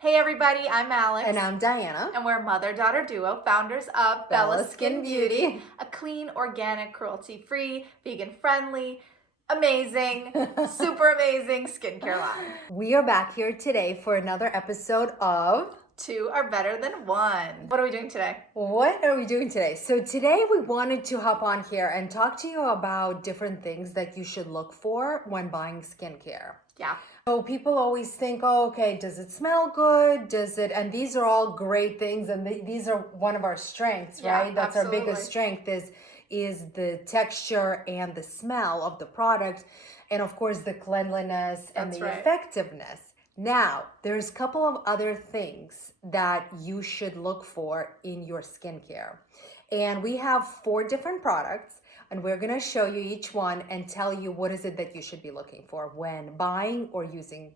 Hey everybody, I'm Alex. And I'm Diana. And we're a mother-daughter duo, founders of Bella Skin Beauty. a clean, organic, cruelty-free, vegan-friendly, amazing, super amazing skincare line. We are back here today for another episode of Two are better than one. What are we doing today? What are we doing today? So today we wanted to hop on here and talk to you about different things that you should look for when buying skincare. Yeah. So people always think, oh, okay, does it smell good? And these are all great things. And these are one of our strengths, right? That's absolutely. our biggest strength is the texture and the smell of the product. And of course, the cleanliness and the effectiveness. Now, there's a couple of other things that you should look for in your skincare. And we have 4 different products, and we're going to show you each one and tell you what is it that you should be looking for when buying or using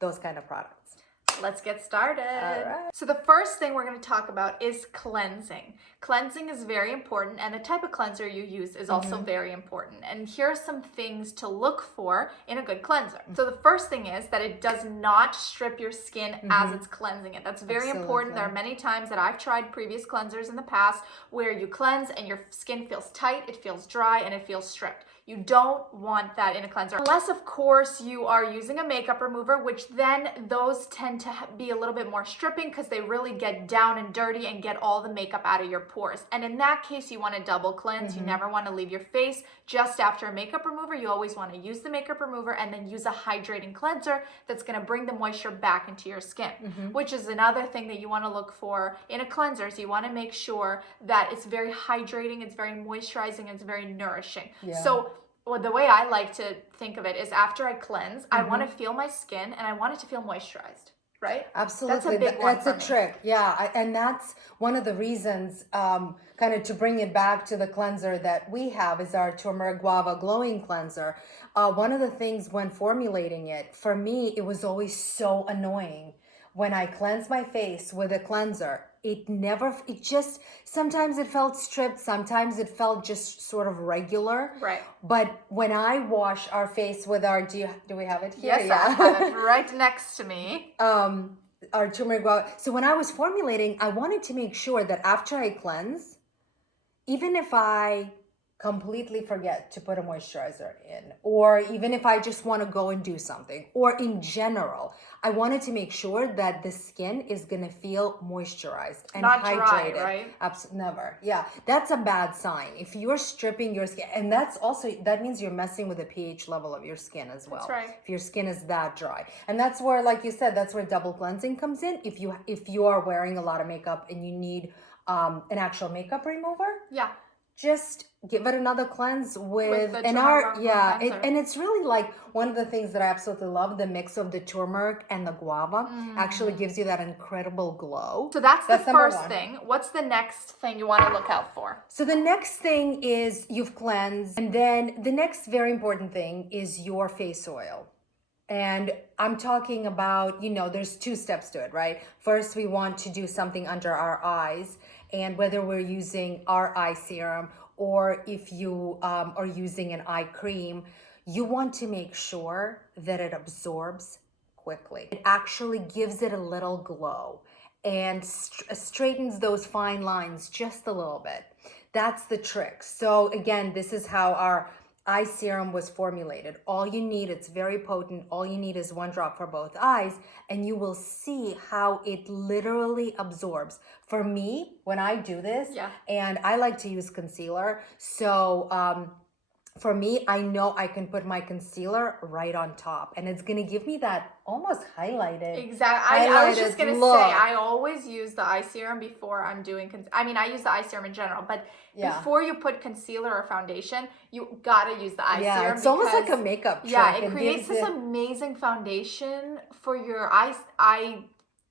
those kind of products. Let's get started. All right. So the first thing we're going to talk about is cleansing. Cleansing is very important, and the type of cleanser you use is also very important. And here are some things to look for in a good cleanser. So the first thing is that it does not strip your skin as it's cleansing it. That's very important. There are many times that I've tried previous cleansers in the past where you cleanse and your skin feels tight, it feels dry, and it feels stripped. You don't want that in a cleanser. Unless, of course, you are using a makeup remover, which then those tend to be a little bit more stripping because they really get down and dirty and get all the makeup out of your pores. And in that case, you want to double cleanse. You never want to leave your face just after a makeup remover. You always want to use the makeup remover and then use a hydrating cleanser that's going to bring the moisture back into your skin, which is another thing that you want to look for in a cleanser. So you want to make sure that it's very hydrating, it's very moisturizing, and it's very nourishing. So the way I like to think of it is after I cleanse, I want to feel my skin and I want it to feel moisturized, right? Absolutely. That's a big one. That's a trick. Yeah. And that's one of the reasons, kind of to bring it back to the cleanser that we have is our Turmeric Guava Glowing Cleanser. One of the things when formulating it, for me, it was always so annoying. When I cleanse my face with a cleanser, sometimes it felt stripped, sometimes it felt just sort of regular. Right. But when I wash our face with our, do we have it here? Yes, I have it right next to me. Our turmeric guava. So when I was formulating, I wanted to make sure that after I cleanse, even if I completely forget to put a moisturizer in, or even if I just want to go and do something, or in general, I wanted to make sure that the skin is going to feel moisturized and not hydrated. Dry, right? Absolutely never. Yeah, that's a bad sign. If you're stripping your skin, and that means you're messing with the pH level of your skin as well. That's right. If your skin is that dry, and that's where, like you said, that's where double cleansing comes in. If you are wearing a lot of makeup and you need an actual makeup remover, just give it another cleanse with the and it's really like one of the things that I absolutely love. The mix of the turmeric and the guava actually gives you that incredible glow. So that's the first thing. What's the next thing you want to look out for? So the next thing is you've cleansed, and then the next very important thing is your face oil. And I'm talking about, there's 2 steps to it, right? First, we want to do something under our eyes. And whether we're using our eye serum or if you are using an eye cream, you want to make sure that it absorbs quickly. It actually gives it a little glow and straightens those fine lines just a little bit. That's the trick. So again, this is how our eye serum was formulated. All you need, it's very potent. All you need is 1 drop for both eyes, and you will see how it literally absorbs. For me, when I do this, and I like to use concealer, so for me, I know I can put my concealer right on top, and it's gonna give me that almost highlighted. Exactly. I was just gonna say, I always use the eye serum before I'm doing. I use the eye serum in general, but before you put concealer or foundation, you gotta use the eye serum. Yeah, it's almost like a makeup trick. Yeah, it creates this amazing foundation for your eye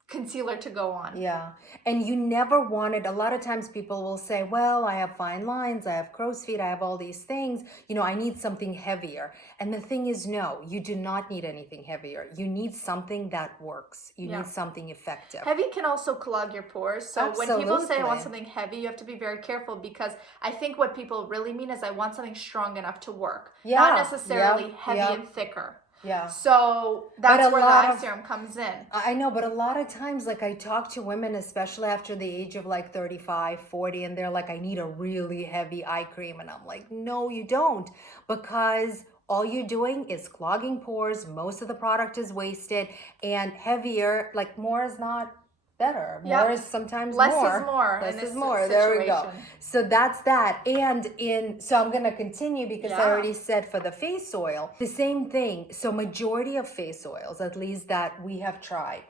concealer to go on. Yeah. And you never wanted, a lot of times people will say, well, I have fine lines, I have crow's feet, I have all these things, I need something heavier. And the thing is, no, you do not need anything heavier. You need something that works. You need something effective. Heavy can also clog your pores. So when people say I want something heavy, you have to be very careful, because I think what people really mean is I want something strong enough to work. Not necessarily heavy and thicker. Yeah. So But that's a where the lot eye of- serum comes in. I know, but a lot of times, like I talk to women, especially after the age of like 35, 40, and they're like, I need a really heavy eye cream. And I'm like, no, you don't. Because all you're doing is clogging pores. Most of the product is wasted. And heavier, like more is not better. Yep. More is sometimes Less more. is more Less in is this more. There we go. situation. So that's that. And so I'm going to continue because I Yeah. already said for the face oil, the same thing. So majority of face oils, at least that we have tried,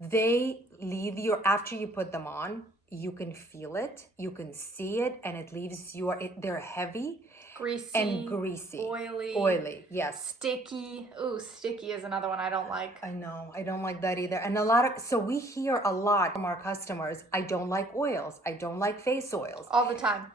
they leave your, after you put them on, you can feel it, you can see it, and it leaves your, they're heavy Greasy. and greasy. Oily. Oily, yes. Sticky. Ooh, sticky is another one I don't like. I know, I don't like that either. And a lot of, so we hear a lot from our customers, I don't like oils, I don't like face oils. All the time.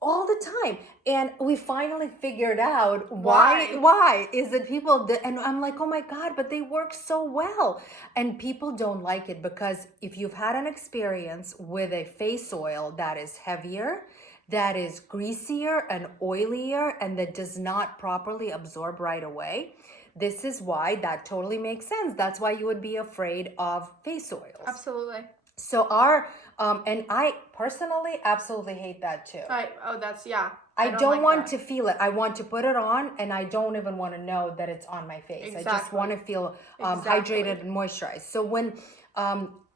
All the time. And we finally figured out why is it people that, and I'm like, oh my God, but they work so well. And people don't like it because if you've had an experience with a face oil that is heavier, that is greasier and oilier, and that does not properly absorb right away, this is why that totally makes sense. That's why you would be afraid of face oils. Absolutely. So and I personally absolutely hate that too. Yeah. I don't like want that. to feel it. I want to put it on and I don't even want to know that it's on my face. I just Exactly. want to feel Exactly. hydrated and moisturized. So when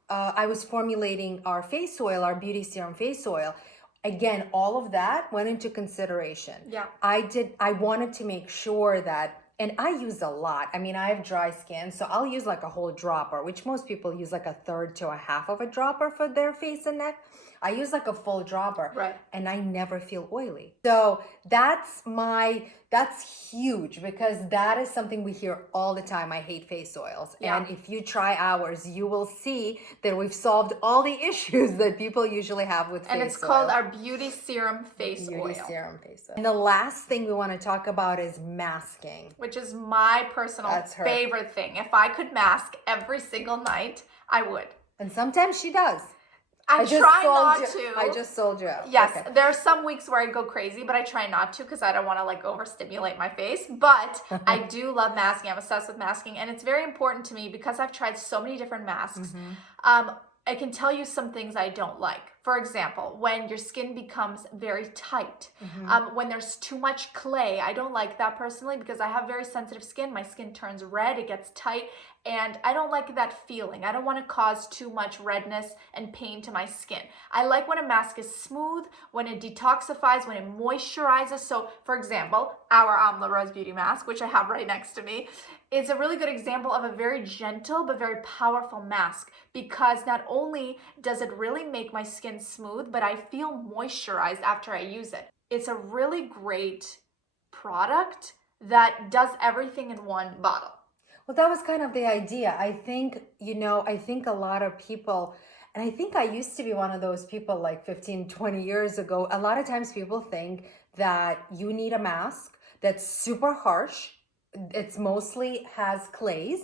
I was formulating our face oil, our beauty serum face oil, again, all of that went into consideration. Yeah. I wanted to make sure that, and I use a lot. I mean, I have dry skin, so I'll use like a whole dropper, which most people use like a third to a half of a dropper for their face and neck. I use like a full dropper, Right. and I never feel oily. So that's huge because that is something we hear all the time. I hate face oils. Yeah. And if you try ours, you will see that we've solved all the issues that people usually have with face oil. And it's called our Beauty Serum Face Beauty Oil. Serum Face Oil. And the last thing we want to talk about is masking. Which is my personal That's her. favorite thing. If I could mask every single night, I would. And sometimes she does. I try not to. I just sold you out. Yes, Okay. there are some weeks where I go crazy, but I try not to because I don't want to like overstimulate my face. But I do love masking. I'm obsessed with masking, and it's very important to me because I've tried so many different masks. I can tell you some things I don't like. For example, when your skin becomes very tight, when there's too much clay, I don't like that personally because I have very sensitive skin. My skin turns red, it gets tight, and I don't like that feeling. I don't want to cause too much redness and pain to my skin. I like when a mask is smooth, when it detoxifies, when it moisturizes. So, for example, our Amla Rose Beauty Mask, which I have right next to me, is a really good example of a very gentle but very powerful mask because not only does it really make my skin smooth, but I feel moisturized after I use it. It's a really great product that does everything in one bottle. Well, that was kind of the idea. I think a lot of people, and I think I used to be one of those people like 15, 20 years ago. A lot of times people think that you need a mask that's super harsh. It's mostly has clays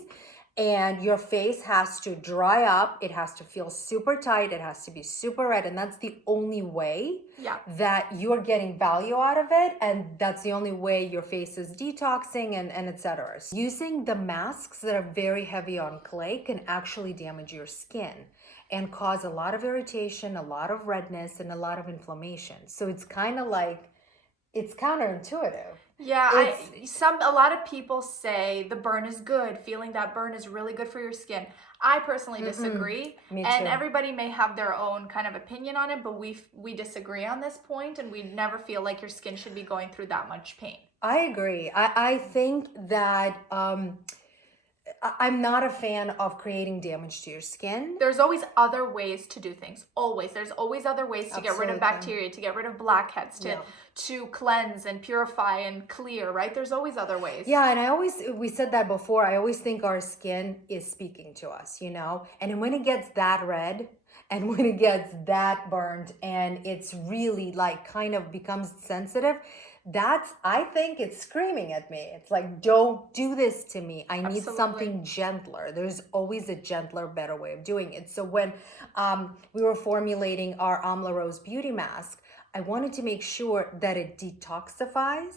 and your face has to dry up. It has to feel super tight. It has to be super red. And that's the only way that you're getting value out of it. And that's the only way your face is detoxing and etc. So using the masks that are very heavy on clay can actually damage your skin and cause a lot of irritation, a lot of redness, and a lot of inflammation. So it's kind of like, it's counterintuitive. Yeah, a lot of people say the burn is good. Feeling that burn is really good for your skin. I personally disagree. Me and too. Everybody may have their own kind of opinion on it, but we disagree on this point, and we never feel like your skin should be going through that much pain. I agree. I think that I'm not a fan of creating damage to your skin. There's always other ways to do things. Always. There's always other ways to get rid of bacteria, to get rid of blackheads, to cleanse and purify and clear, right? There's always other ways. Yeah, and we said that before, I always think our skin is speaking to us, And when it gets that red and when it gets that burned and it's really like kind of becomes sensitive, I think it's screaming at me. It's like, don't do this to me. I need something gentler. There's always a gentler, better way of doing it. So when we were formulating our Amla Rose Beauty Mask, I wanted to make sure that it detoxifies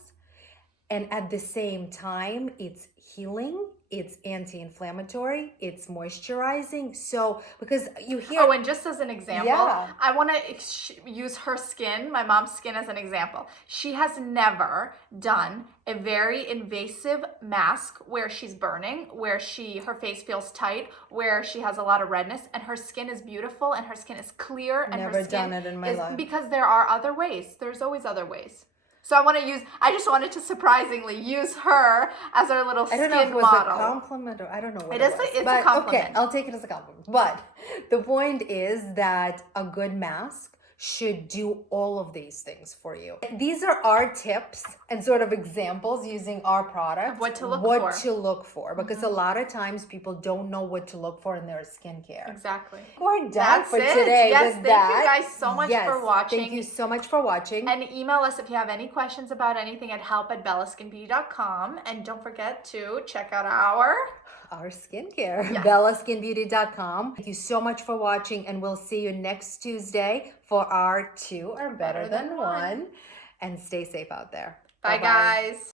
And at the same time, it's healing, it's anti-inflammatory, it's moisturizing. So because you hear Oh, and just as an example, Yeah. I want to use her skin, my mom's skin, as an example. She has never done a very invasive mask where she's burning, where her face feels tight, where she has a lot of redness, and her skin is beautiful and her skin is clear and Never her skin done it in my is life. because there are other ways. There's always other ways. So I just wanted to surprisingly use her as our little I skin don't know if it was model. a compliment or I don't know what It it is was. it's a But compliment. okay, I'll take it as a compliment. But the point is that a good mask should do all of these things for you. These are our tips and sort of examples using our product. Of what to look what for. to look for. Because a lot of times people don't know what to look for in their skincare. Exactly. We're done That's for it. today Yes, with thank that. you guys so much for watching. Thank you so much for watching. And email us if you have any questions about anything at help@bellaskinbeauty.com. And don't forget to check out our skincare, Yes. bellaskinbeauty.com. Thank you so much for watching, and we'll see you next Tuesday for our 2 are better than 1. And stay safe out there. Bye, Bye-bye. guys.